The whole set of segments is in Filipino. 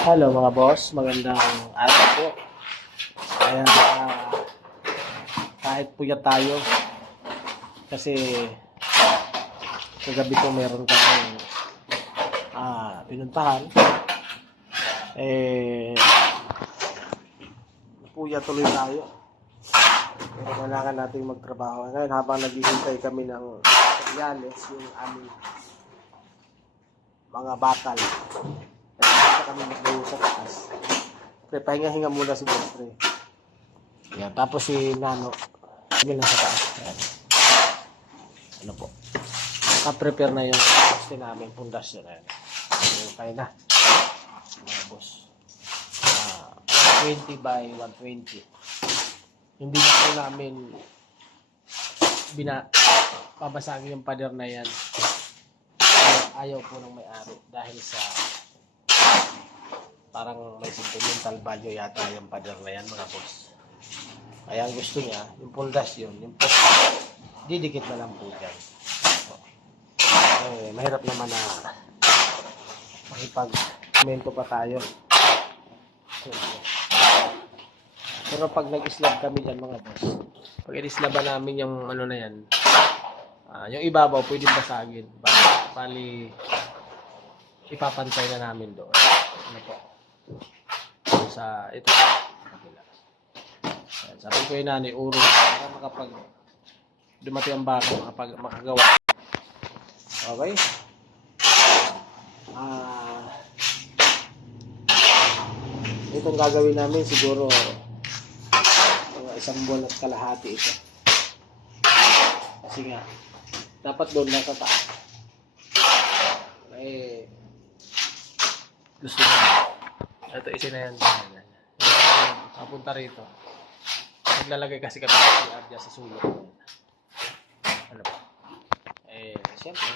Hello mga boss, magandang araw po. Kaya kahit puyat tayo kasi kagabi po meron kami pinuntahan. Puyat tuloy tayo. Pero kailangan natin magtrabaho. Ngayon habang naghihintay kami ng senyales, yung aming mga bakal. Kaya kami maglayo sa taas. Pre, pahinga-hinga muna si Boss Pre. Yan, tapos si Nano, kami lang sa taas. Yan. Ano po? Naka-prepare na yung poste namin, pundasyon. Yan. Kaya na. Mga boss. 120 by 120. Hindi na po namin pabasagin yung pader na yan. Ayaw po ng may-ari dahil sa parang may sentimental value yata yung pader na yan mga boss. Kaya ang gusto niya, yung pundasyon, yung poste, didikit na lang po dyan. Mahirap naman na makipag-komento pa tayo. Pero pag nag-slab kami dyan mga boss, pag in-slaban namin yung ano na yan, yung ibabaw pwedeng basagin. Bali, ipapantay na namin doon. Ano po? Sa ito. Sabi ko yung nanay, urong para makapag dumating ang bako, makagawa. Okay? Itong gagawin namin siguro mga 1 buwan at kalahati ito. Kasi nga, dapat doon lang sa taas. Gusto ko. Ito isa na yan. Papunta rito. Naglalagay kasi kami ng CR dyan sa sulok. Ano ba? Siyempre.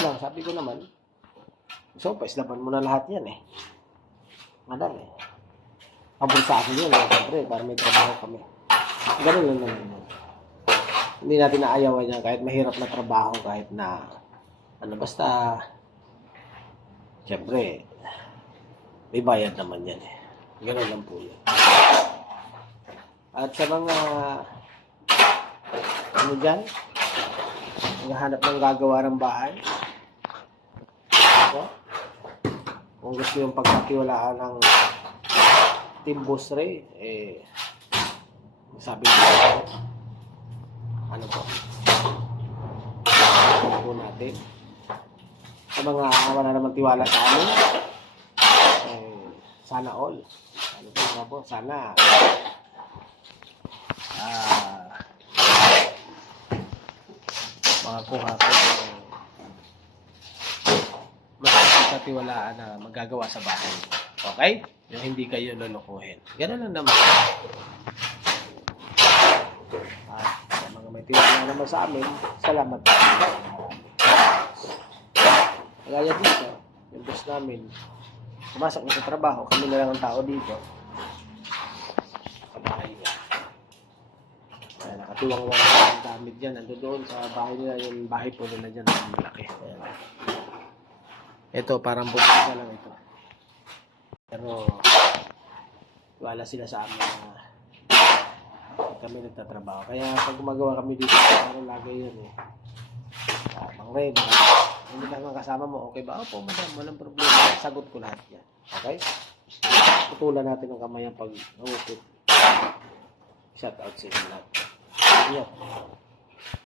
Sabi ko naman, so, paislaban mo na lahat yan eh. Madam eh. Pabor sa akin yun. Siyempre, para may trabaho kami. Ganun lang naman. Hindi natin naayawan yan kahit mahirap na trabaho, kahit na basta siyempre may bayad naman yan eh. Ganun lang po yan. At sa mga dyan, naghahanap ng gagawa ng bahay, kung gusto yung pagkatiwalaan ng Team Boss Ray, sabi nyo ano po natin sa mga wala naman tiwala sa amin, sana all sana mga kuha ko magkakatiwalaan na magagawa sa bahay. Okay? Yung hindi kayo lulukuhin. Ganun lang naman. Sa mga may tiwala naman sa amin, salamat po. Kaya dito, yung boss namin, pumasok na sa trabaho, kami na lang ang tao dito. Sa bahay niya. Kaya nakatiwang-wang ang damit dyan. Nando doon sa bahay nila, yung bahay po nila dyan, ang malaki. Ayan. Ito, parang bubisa lang ito. Pero, wala sila sa amin na kami nagtatrabaho. Kaya pag gumagawa kami dito, parang lagay yun eh. Mang Red, hindi lang ang kasama mo, okay ba? Opo, madam, walang problema. Sagot ko lahat yan. Okay? Putulan natin ang kamay ang pag-upit. Shout out sa inyo lahat. Inyo.